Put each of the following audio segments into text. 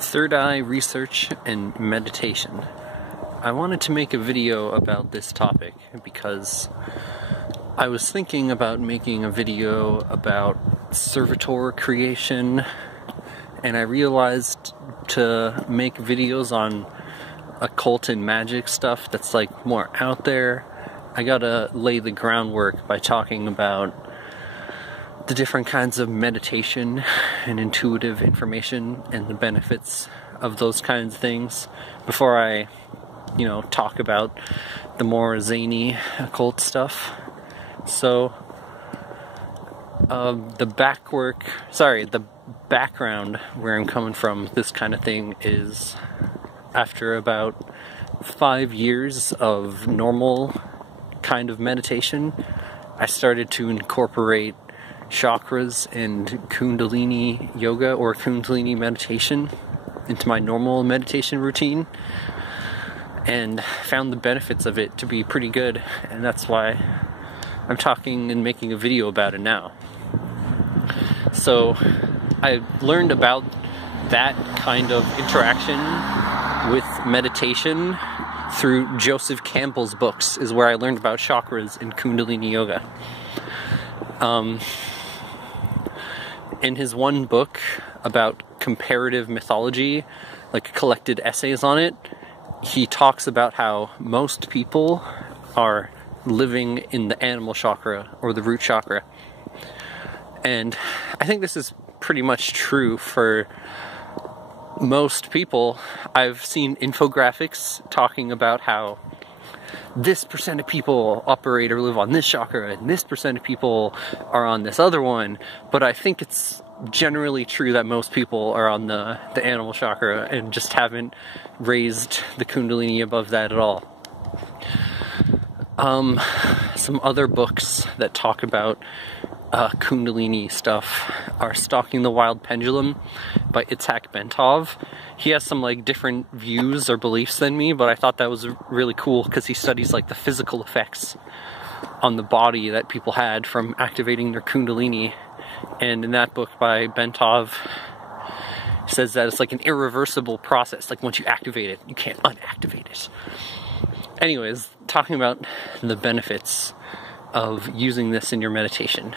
Third eye research and meditation. I wanted to make a video about this topic because I was thinking about making a video about servitor creation, and I realized to make videos on occult and magic stuff that's like more out there, I gotta lay the groundwork by talking about the different kinds of meditation and intuitive information and the benefits of those kinds of things before I, talk about the more zany occult stuff. So, the background where I'm coming from this kind of thing is after about 5 years of normal kind of meditation, I started to incorporate chakras and Kundalini yoga or Kundalini meditation into my normal meditation routine, and found the benefits of it to be pretty good, and that's why I'm talking and making a video about it now. So I learned about that kind of interaction with meditation through Joseph Campbell's books, is where I learned about chakras and Kundalini yoga. In his one book about comparative mythology, like collected essays on it, he talks about how most people are living in the animal chakra or the root chakra. And I think this is pretty much true for most people. I've seen infographics talking about how this percent of people operate or live on this chakra, and this percent of people are on this other one, but I think it's generally true that most people are on the animal chakra and just haven't raised the Kundalini above that at all. Some other books that talk about Kundalini stuff are Stalking the Wild Pendulum by Itzhak Bentov. He has some different views or beliefs than me, but I thought that was really cool because he studies the physical effects on the body that people had from activating their Kundalini. And in that book by Bentov, he says that it's an irreversible process. Once you activate it, you can't unactivate it. Anyways, talking about the benefits of using this in your meditation.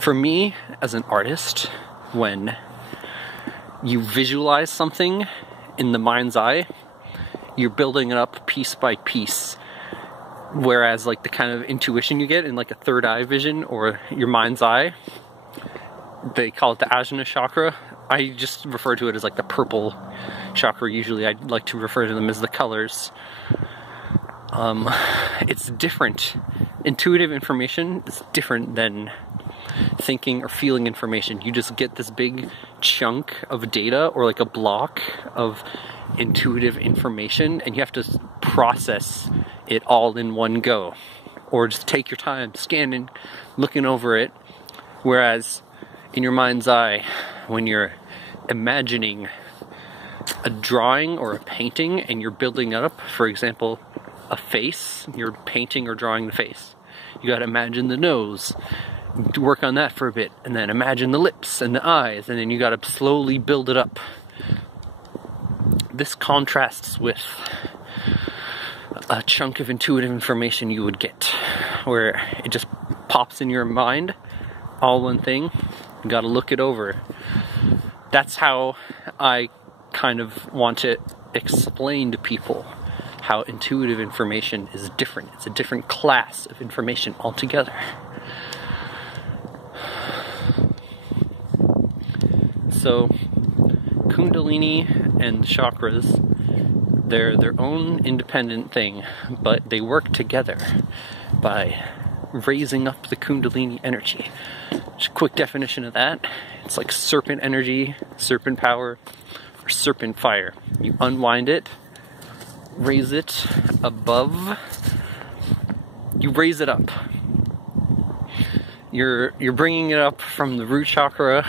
For me, as an artist, when you visualize something in the mind's eye, you're building it up piece by piece. Whereas the kind of intuition you get in a third eye vision or your mind's eye, they call it the Ajna chakra. I just refer to it as the purple chakra. Usually I like to refer to them as the colors. It's different. Intuitive information is different than thinking or feeling information. You just get this big chunk of data or a block of intuitive information, and you have to process it all in one go, or just take your time scanning, looking over it. Whereas in your mind's eye, when you're imagining a drawing or a painting and you're building it up, for example, a face, you're painting or drawing the face, you gotta imagine the nose, work on that for a bit, and then imagine the lips and the eyes, and then you gotta slowly build it up. This contrasts with a chunk of intuitive information you would get, where it just pops in your mind, all one thing, you gotta look it over. That's how I kind of want to explain to people how intuitive information is different. It's a different class of information altogether. So, Kundalini and chakras, they're their own independent thing, but they work together by raising up the Kundalini energy. Just a quick definition of that: it's like serpent energy, serpent power, or serpent fire. You unwind it, raise it above, you raise it up. You're bringing it up from the root chakra,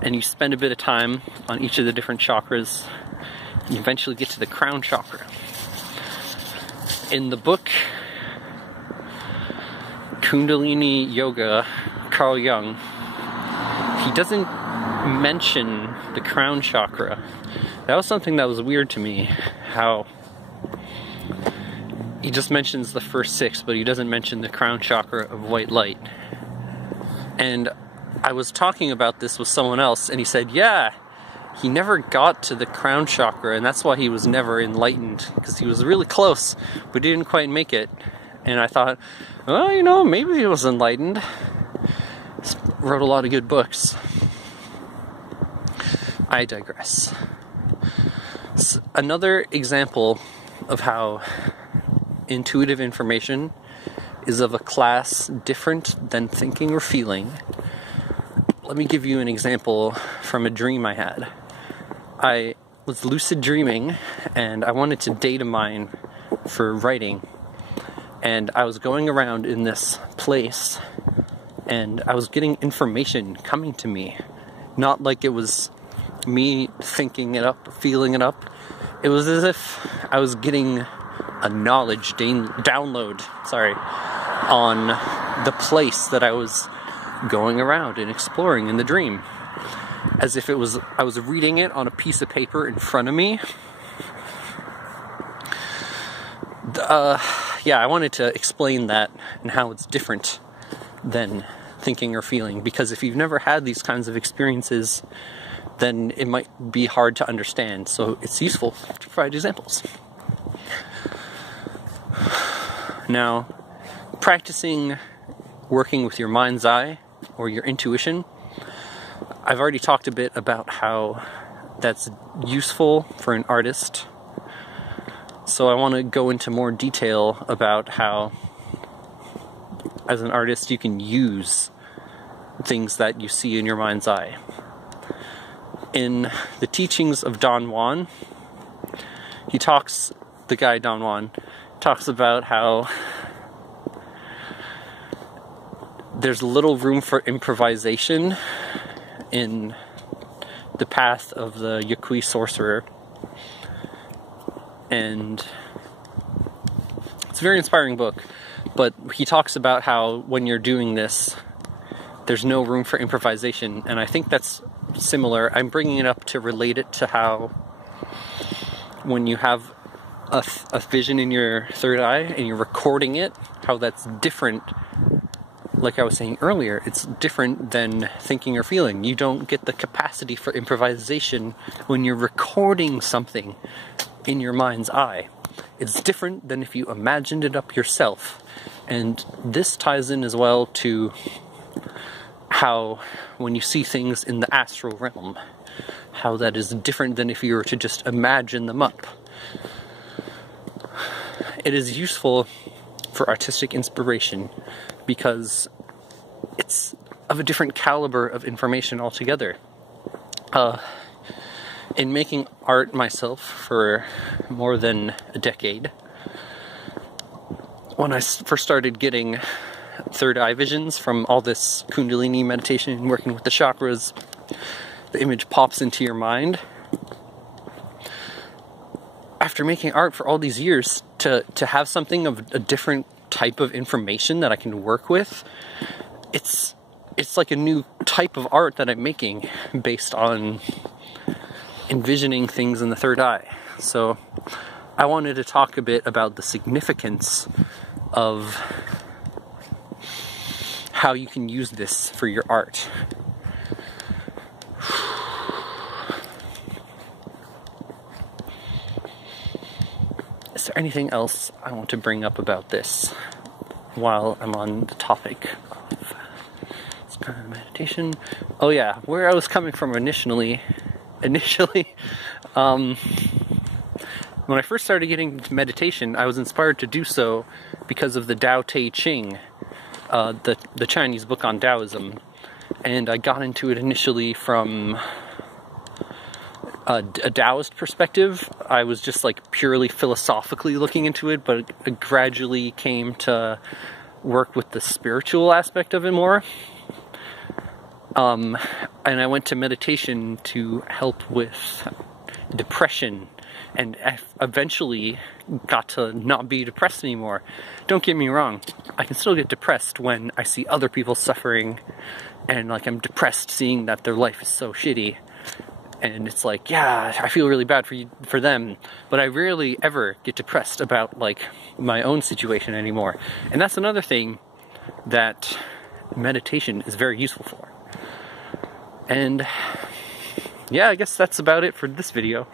and you spend a bit of time on each of the different chakras. You eventually get to the crown chakra. In the book Kundalini Yoga, Carl Jung, he doesn't mention the crown chakra. That was something that was weird to me, how he just mentions the first 6, but he doesn't mention the crown chakra of white light. And I was talking about this with someone else, and he said, yeah, he never got to the crown chakra, and that's why he was never enlightened, because he was really close, but he didn't quite make it. And I thought, well, you know, maybe he was enlightened. Wrote a lot of good books. I digress. Another example of how intuitive information is of a class different than thinking or feeling. Let me give you an example from a dream I had. I was lucid dreaming, and I wanted to data mine for writing. And I was going around in this place, and I was getting information coming to me. Not like it was me thinking it up, feeling it up. It was as if I was getting a knowledge download, on the place that I was going around and exploring in the dream. As if I was reading it on a piece of paper in front of me. Yeah, I wanted to explain that and how it's different than thinking or feeling, because if you've never had these kinds of experiences, then it might be hard to understand, so it's useful to provide examples. Now, practicing working with your mind's eye or your intuition, I've already talked a bit about how that's useful for an artist, so I want to go into more detail about how, as an artist, you can use things that you see in your mind's eye. In the teachings of Don Juan, the guy Don Juan, talks about how there's little room for improvisation in the path of the Yaqui sorcerer. And it's a very inspiring book, but he talks about how when you're doing this, there's no room for improvisation, and I think that's similar. I'm bringing it up to relate it to how when you have a vision in your third eye and you're recording it, how that's different. Like I was saying earlier, it's different than thinking or feeling. You don't get the capacity for improvisation when you're recording something in your mind's eye. It's different than if you imagined it up yourself. And this ties in as well to how when you see things in the astral realm, how that is different than if you were to just imagine them up. It is useful for artistic inspiration because it's of a different caliber of information altogether. In making art myself for more than a decade, when I first started getting third eye visions from all this Kundalini meditation and working with the chakras, the image pops into your mind. After making art for all these years, to have something of a different type of information that I can work with, it's like a new type of art that I'm making based on envisioning things in the third eye. So I wanted to talk a bit about the significance of how you can use this for your art. Is there anything else I want to bring up about this while I'm on the topic of this kind of meditation? Oh yeah, where I was coming from initially, when I first started getting into meditation, I was inspired to do so because of the Tao Te Ching, the Chinese book on Taoism, and I got into it initially from a Taoist perspective. I was just like purely philosophically looking into it, but I gradually came to work with the spiritual aspect of it more. And I went to meditation to help with depression, and eventually got to not be depressed anymore. Don't get me wrong, I can still get depressed when I see other people suffering, and like I'm depressed seeing that their life is so shitty, and it's like, yeah, I feel really bad for them, but I rarely ever get depressed about like my own situation anymore. And that's another thing that meditation is very useful for. And yeah, I guess that's about it for this video.